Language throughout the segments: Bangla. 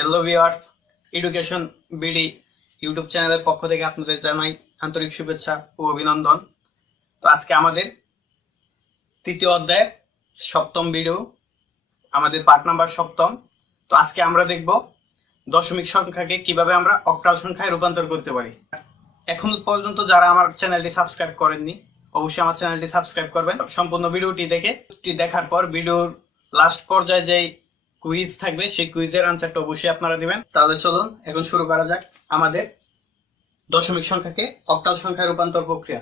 Hello viewers, education BD YouTube চ্যানেলের পক্ষ থেকে আপনাদের জানাই আন্তরিক শুভেচ্ছা ও অভিনন্দন। তো আজকে আমাদের তৃতীয় অধ্যায়ের সপ্তম ভিডিও, আমাদের পার্ট নাম্বার সপ্তম। তো আজকে আমরা দেখব দশমিক সংখ্যাকে কিভাবে আমরা অক্টাল সংখ্যায় রূপান্তর করতে পারি। এখন পর্যন্ত যারা আমার চ্যানেলটি সাবস্ক্রাইব করেননি, অবশ্যই আমার চ্যানেলটি সাবস্ক্রাইব করবেন। সম্পূর্ণ ভিডিওটি দেখার পর ভিডিওর লাস্ট পর্যায়ে যে কুইজ থাকবে সেই কুইজের আনসারটা অবশ্যই আপনারা দিবেন। তাহলে চলুন এখন শুরু করা যাক আমাদের দশমিক সংখ্যাকে অক্টাল সংখ্যায় রূপান্তর প্রক্রিয়া।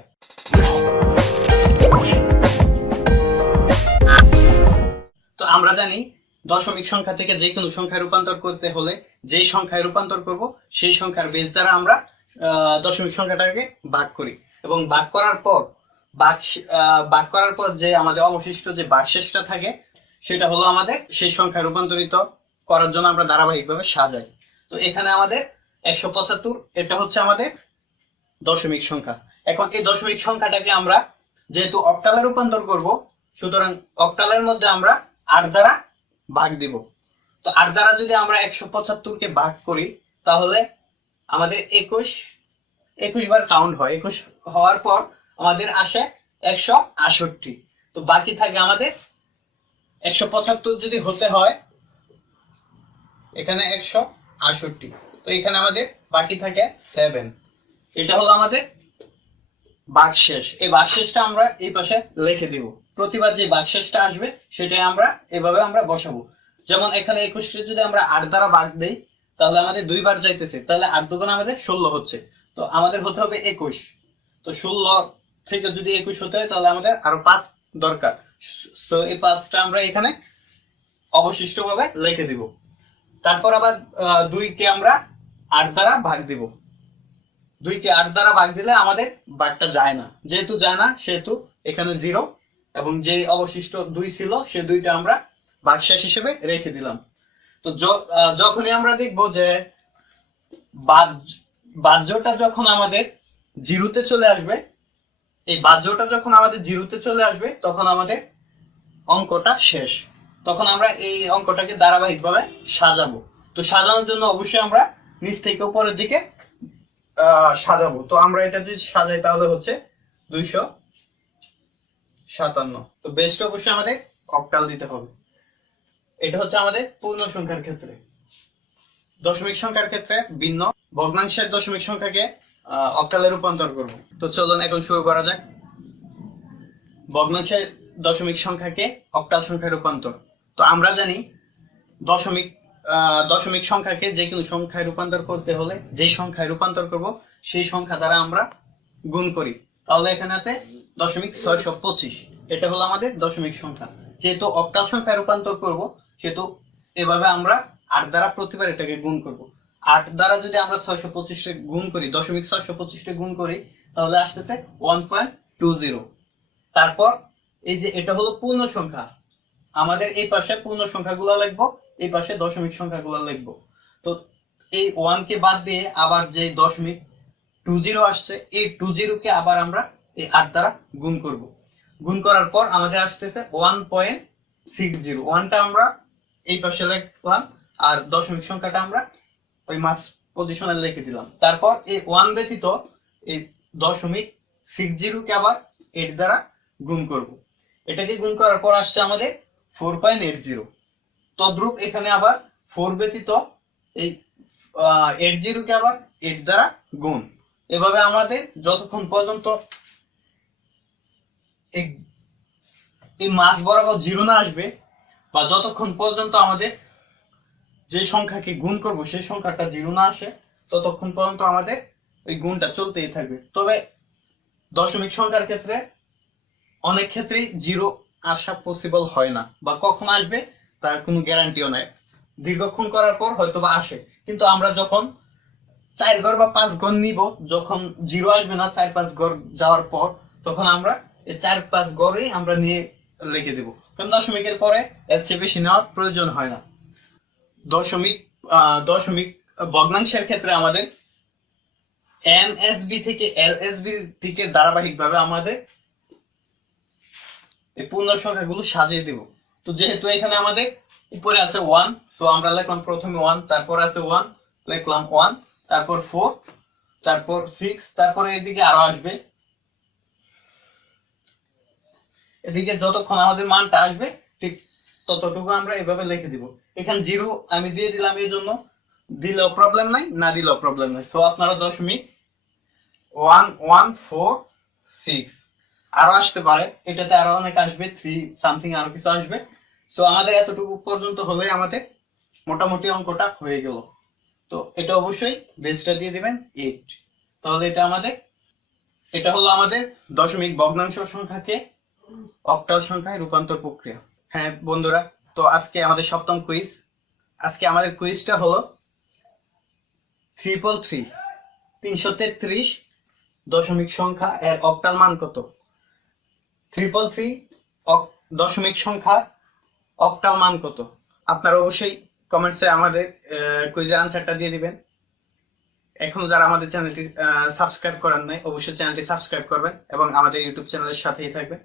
তো আমরা জানি দশমিক সংখ্যা থেকে যে কোনো সংখ্যায় রূপান্তর করতে হলে যেই সংখ্যায় রূপান্তর করব সেই সংখ্যার বেস দ্বারা আমরা দশমিক সংখ্যাটাকে ভাগ করি, এবং ভাগ করার পর যে আমাদের অবশিষ্ট যে ভাগশেষটা থাকে সেটা হলো আমাদের সেই সংখ্যায় রূপান্তরিত করার জন্য আমরা ধারাবাহিকভাবে সাজাই। তো এখানে আমাদের 175 এটা হচ্ছে আমাদের দশমিক সংখ্যা। এখন এই দশমিক সংখ্যাটাকে আমরা যেহেতু অক্টালে রূপান্তর করব, সুতরাং অক্টালের মধ্যে আমরা 8 দ্বারা ভাগ দিব। তো 8 দ্বারা যদি আমরা 175 কে ভাগ করি তাহলে আমাদের 21 বার কাউন্ট হয়। 21 হওয়ার পর আমাদের আসে 168। তো বাকি থাকে আমাদের 175 যদি হতে হয় এখানে 168, তো এখানে আমাদের বাকি থাকে 7। এটা হলো আমাদের ভাগশেষ। এই ভাগশেষটা আমরা এই পাশে লিখে দিব। প্রতিবার যে ভাগশেষটা আসবে সেটাই আমরা এভাবে আমরা বসাবো। যেমন এখানে 21 যদি আমরা 8 দ্বারা ভাগ দেই তাহলে আমাদের 2 বার যাইতেছে, তাহলে 8 দুগুণ আমাদের 16 হচ্ছে। তো আমাদের হতে হবে 21। তো 16 থেকে যদি 21 হতে হয় তাহলে আমাদের আরো 5 দরকার। তো এই 5টা আমরা এখানে অবশিষ্ট ভাবে লিখে দিব। তারপর আবার 2 কে আমরা 8 দ্বারা ভাগ দিব। 2 কে 8 দ্বারা ভাগ দিলে আমাদের ভাগটা যায় না, যেহেতু যায় না সেহেতু এখানে 0, এবং যে অবশিষ্ট 2 ছিল সে 2টা আমরা ভাগশেষ হিসেবে রেখে দিলাম। তো যখনই আমরা দেখব যে বাহ্যটা যখন আমাদের জিরোতে চলে আসবে, এই বাহ্যটা যখন আমাদের জিরোতে চলে আসবে তখন আমাদের অঙ্কটা শেষ। তখন আমরা এই অঙ্কটাকে ধারাবাহিকভাবে সাজাবো। তো সাজানোর জন্য অবশ্যই আমরা নিচ থেকে উপরের দিকে সাজাবো। তো আমরা এটা যদি সাজাই তাহলে হচ্ছে 257। তো বেসটা অবশ্যই আমাদের অক্টাল দিতে হবে। এটা হচ্ছে আমাদের পূর্ণ সংখ্যার ক্ষেত্রে। দশমিক সংখ্যার ক্ষেত্রে ভিন্ন। ভগ্নাংশের দশমিক সংখ্যাকে অক্টালে রূপান্তর করব। তো চলুন এখন শুরু করা যাক ভগ্নাংশের দশমিক সংখ্যাকে অক্টাল সংখ্যায় রূপান্তর। তো আমরা জানি দশমিক সংখ্যাকে যে কোনো সংখ্যায় রূপান্তর করতে হলে যে সংখ্যায় রূপান্তর করব সেই সংখ্যা দ্বারা আমরা গুণ করি। তাহলে এখানে আছে 0.625। এটা হলো আমাদের দশমিক সংখ্যা। যেহেতু অক্টাল সংখ্যায় রূপান্তর করব সেহেতু এভাবে আমরা 8 দ্বারা প্রতিবার এটাকে গুণ করব। 8 দ্বারা যদি আমরা 625 কে গুণ করি, 0.625 কে গুণ করি তাহলে আসতেছে 1.20। তারপর এই যে এটা হলো পূর্ণ সংখ্যা, আমাদের এই পাশে পূর্ণ সংখ্যাগুলো লিখবো, এই পাশে দশমিক সংখ্যাগুলো লিখবো। তো এই 1 কে বাদ দিয়ে আবার যে 0.20 আসছে, এই 20 কে আবার আমরা এই 8 দ্বারা গুণ করব। গুণ করার পর আমাদের আসতেছে 1.60। 1টা আমরা এই পাশে লিখলাম আর দশমিক সংখ্যাটা আমরা ওই মাস পজিশনে লিখে দিলাম। তারপর এই 1 ব্যতীত এই 0.60 কে আবার 8 দ্বারা গুণ করব। এটাকে গুণ করার পর আসছে আমাদের 4.80। তদ্রূপ এখানে আবার 4 ব্যতীত এই 80 কে আবার 8 দ্বারা গুণ। এভাবে আমাদের যতক্ষণ পর্যন্ত এই মাস বরাবর 0 না আসবে, বা যতক্ষণ পর্যন্ত আমাদের যে সংখ্যাকে গুণ করব সেই সংখ্যাটা 0 না আসে, ততক্ষণ পর্যন্ত আমাদের ওই গুণটা চলতেই থাকবে। তবে দশমিক সংখ্যার ক্ষেত্রে অনেক ক্ষেত্রেই 0 আসা পসিবল হয় না, বা কখন আসবে তার কোনো গ্যারান্টিও নাই। দীর্ঘক্ষণ করার পর হয়তো বা আসে, কিন্তু আমরা যখন 4 ঘর বা 5 ঘর নিব, যখন 0 আসবে না 4-5 ঘর যাওয়ার পর, তখন আমরা এই 4-5 ঘরেই আমরা নিয়ে লিখে দেব। কারণ দশমিকের পরে এর চেয়ে বেশি নেওয়ার প্রয়োজন হয় না। দশমিক ভগ্নাংশের ক্ষেত্রে আমাদের এমএসবি থেকে এলএসবি থেকে ধারাবাহিকভাবে আমাদের এই পূর্ণ সংখ্যাগুলো সাজিয়ে দেব। তো যেহেতু এখানে আমাদের উপরে আছে 1, সো আমরা লিখলাম প্রথমে 1, তারপর আছে 1, লিখলাম 1, তারপর 4, তারপর 6, তারপরে এদিকে আরো আসবে, এদিকে যতক্ষণ আমাদের মানটা আসবে ঠিক ততটুকু আমরা এভাবে লিখে দিব। এখানে 0 আমি দিয়ে দিলাম, এই জন্য দিলেও প্রবলেম নাই, না দিলেও প্রবলেম নাই। সো আপনারা 0.1146 আরো আসতে পারে, এটাতে আরো অনেক আসবে, 3 সামথিং আরো কিছু আসবে। সো আমাদের এতটুকু পর্যন্ত হলে আমাদের মোটামুটি অঙ্কটা হয়ে গেল। তো এটা অবশ্যই বেসটা দিয়ে দিবেন 8। তাহলে এটা হলো আমাদের দশমিক ভগ্নাংশ সংখ্যাকে অক্টাল সংখ্যায় রূপান্তর প্রক্রিয়া। হ্যাঁ বন্ধুরা, তো আজকে আমাদের সপ্তম কুইজ। আজকে আমাদের কুইজটা হলো 333 দশমিক সংখ্যা এর অক্টাল মান কত? 333 দশমিক সংখ্যা অক্টাল মান কত? আপনারা অবশ্যই কমেন্টসে আমাদের কুইজের আনসারটা দিয়ে দিবেন। এখনো যারা আমাদের চ্যানেলটি সাবস্ক্রাইব করেন নাই, অবশ্যই চ্যানেলটি সাবস্ক্রাইব করবেন এবং আমাদের ইউটিউব চ্যানেলের সাথেই থাকবেন।